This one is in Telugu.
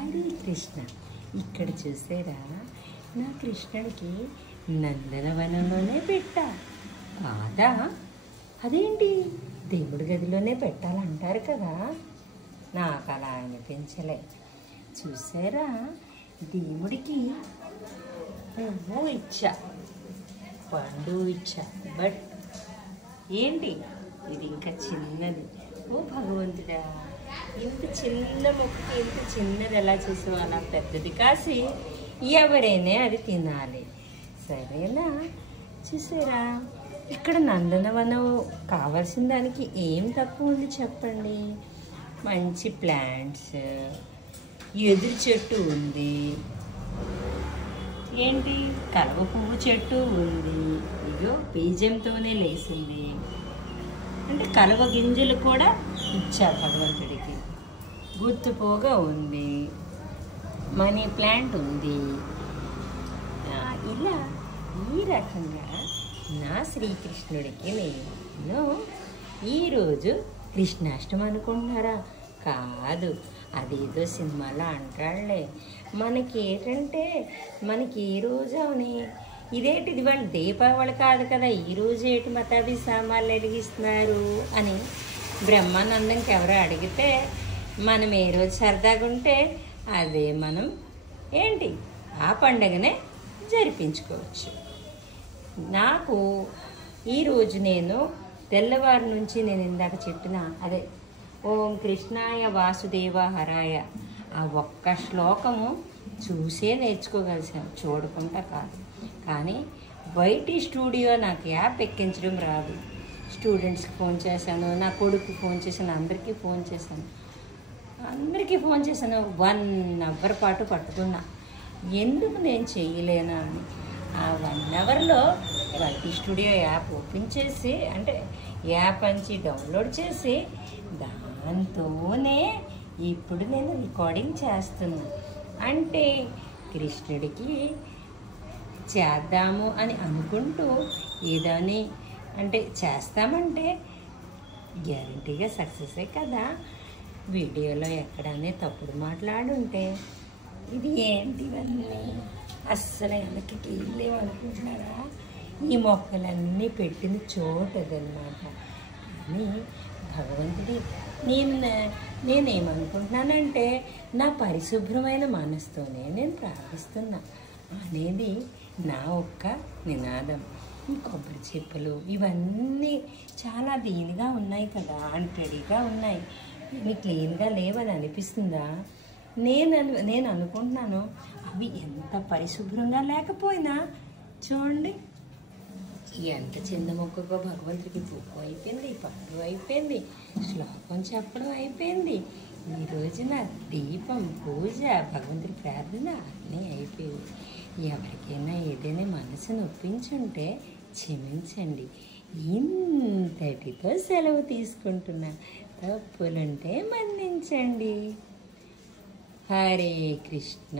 హరే కృష్ణ. ఇక్కడ చూసారా, నా కృష్ణుడికి నందనవనంలోనే పెట్టా. కాదా? అదేంటి దేవుడి గదిలోనే పెట్టాలంటారు కదా, నాకు అలా అనిపించలే. చూసారా, దేవుడికి పువ్వు ఇచ్చా, పండు ఇచ్చా, బట్ ఏంటి ఇది ఇంకా చిన్నది. ఓ భగవంతుడా, ఇంత చిన్న మొక్కకి ఇంత చిన్నది ఎలా చేసావు? అలా పెద్దది కాసి ఎవరైనా అది తినాలి, సరేనా? చూసారా, ఇక్కడ నందనవనం కావాల్సిన దానికి ఏం తక్కువ ఉంది చెప్పండి. మంచి ప్లాంట్స్, ఎదురు చెట్టు ఉంది, ఏంటి కలువ పువ్వు చెట్టు ఉంది, ఇగో బీజంతోనే లేసింది. అంటే కలువ గింజలు కూడా ఇచ్చారు భగవంతుడికి. గుర్తుపోగా ఉంది, మనీ ప్లాంట్ ఉంది. ఇలా ఈ రకంగా నా శ్రీకృష్ణుడికి నేను ఈరోజు కృష్ణాష్టమి అనుకుంటున్నారా? కాదు, అదేదో సినిమాలో అంటాడులే. మనకి ఏంటంటే మనకి ఈ రోజు అని ఇదేంటిది, వాళ్ళు దీపావళి కాదు కదా, ఈరోజు ఏంటి మతాబీ సామాన్లు వెలిగిస్తున్నారు అని బ్రహ్మానందంకి ఎవరో అడిగితే మనం ఏ రోజు సరదాగా ఉంటే అదే మనం ఏంటి ఆ పండగనే జరిపించుకోవచ్చు. నాకు ఈరోజు నేను తెల్లవారు నుంచి నేను ఇందాక చెప్పిన అదే ఓం కృష్ణాయ వాసుదేవ హరాయ ఆ ఒక్క శ్లోకము చూసే నేర్చుకోగలిసాను, చూడకుండా కాదు. కానీ వైటీ స్టూడియో నాకు యాప్ ఎక్కించడం రాదు. స్టూడెంట్స్కి ఫోన్ చేశాను, నా కొడుకు ఫోన్ చేశాను, అందరికీ ఫోన్ చేశాను. 1 అవర్ పాటు పట్టుకున్నా. ఎందుకు నేను చేయలేనా అని ఆ 1 అవర్లో వైటీ స్టూడియో యాప్ ఓపెన్ చేసి, అంటే యాప్ నుంచి డౌన్లోడ్ చేసి దాంతోనే ఇప్పుడు నేను రికార్డింగ్ చేస్తున్నా. అంటే కృష్ణుడికి చేద్దాము అని అనుకుంటూ ఏదని అంటే చేస్తామంటే గ్యారంటీగా సక్సెసే కదా. వీడియోలో ఎక్కడనే తప్పుడు మాట్లాడుంటే ఇది ఏంటివన్నీ అస్సలు వెనక్కి వెళ్ళేమనుకుంటున్నారా? ఈ మొక్కలన్నీ పెట్టిన చోటదన్నమాట. కానీ భగవంతుడి నేనేమనుకుంటున్నానంటే నా పరిశుభ్రమైన మనసుతోనే నేను ప్రార్థిస్తున్నా అనేది నా ఒక్క నినాదం. ఈ కొబ్బరి చిప్పలు ఇవన్నీ చాలా దీనిగా ఉన్నాయి కదా, అంటెడిగా ఉన్నాయి, ఇవి క్లీన్గా లేవని అనిపిస్తుందా? నేను అనుకుంటున్నాను అవి ఎంత పరిశుభ్రంగా లేకపోయినా చూడండి, ఎంత చిన్న మొక్కగా భగవంతుడికి పువ్వు అయిపోయింది, పండు అయిపోయింది, శ్లోకం చెప్పడం అయిపోయింది, ఈ రోజున దీపం, పూజ, భగవంతుడి ప్రార్థన అన్నీ అయిపోయింది. ఎవరికైనా ఏదైనా మనసు నొప్పించుంటే క్షమించండి. ఇంతటితో సెలవు తీసుకుంటున్నా. తప్పులుంటే మన్నించండి. హరే కృష్ణ.